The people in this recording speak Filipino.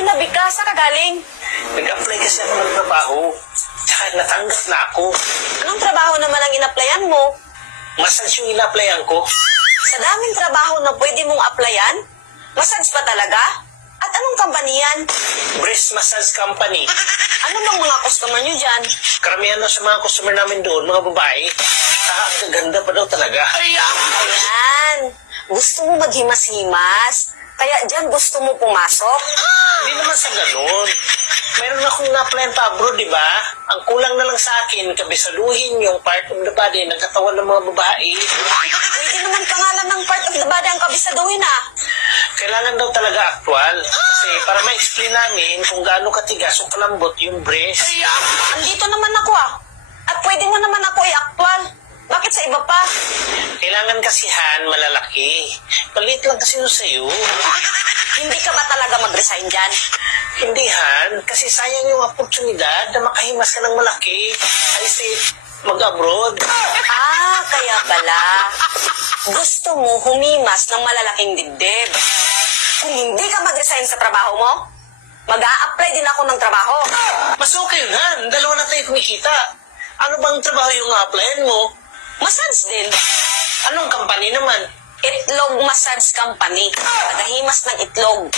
ginabi ka? Saan ka galing? Nag-apply kasi ako ng trabaho. Tsaka natanggap na ako. Anong trabaho naman ang in-applyan mo? Massage yung in-applyan ko. Sa daming trabaho na pwede mong applyan? Massage pa talaga? At anong company yan? Breast Massage Company. Ano bang mga customer nyo dyan? Karamihan na sa mga customer namin doon, mga babae. Ang ganda pa daw talaga. Ayan. Gusto mo maghimas-himas? Kaya dyan gusto mo pumasok? Hindi naman sa ganun. Meron akong na-applyan pa abroad, di ba? Ang kulang na lang sa akin, kabisaduhin yung part of the body ng katawan ng mga babae. Pwede naman pangalan ng part of the body ang kabisaduhin ah. Kailangan daw talaga actual. Kasi para ma-explain namin kung gaano katigas o kalambot yung breast. Andito naman ako ah. At pwede mo naman ako i-actual. Bakit sa iba pa? Kailangan kasihan malalaki. Palit lang kasi yun sa'yo. Hindi ka ba talaga mag-resign dyan? Hindi, Han. Kasi sayang yung oportunidad na makahimas ka ng malaki. I say, mag-abroad. Ah, kaya pala. Gusto mo humimas ng malalaking dibdib. Kung hindi ka mag-resign sa trabaho mo, mag-a-apply din ako ng trabaho. Mas okay yun, Han. Dalawa na tayo kumikita. Ano bang trabaho yung applyan mo? Massage din. Anong company naman? Itlog Massage Company. Nagahimas ng itlog.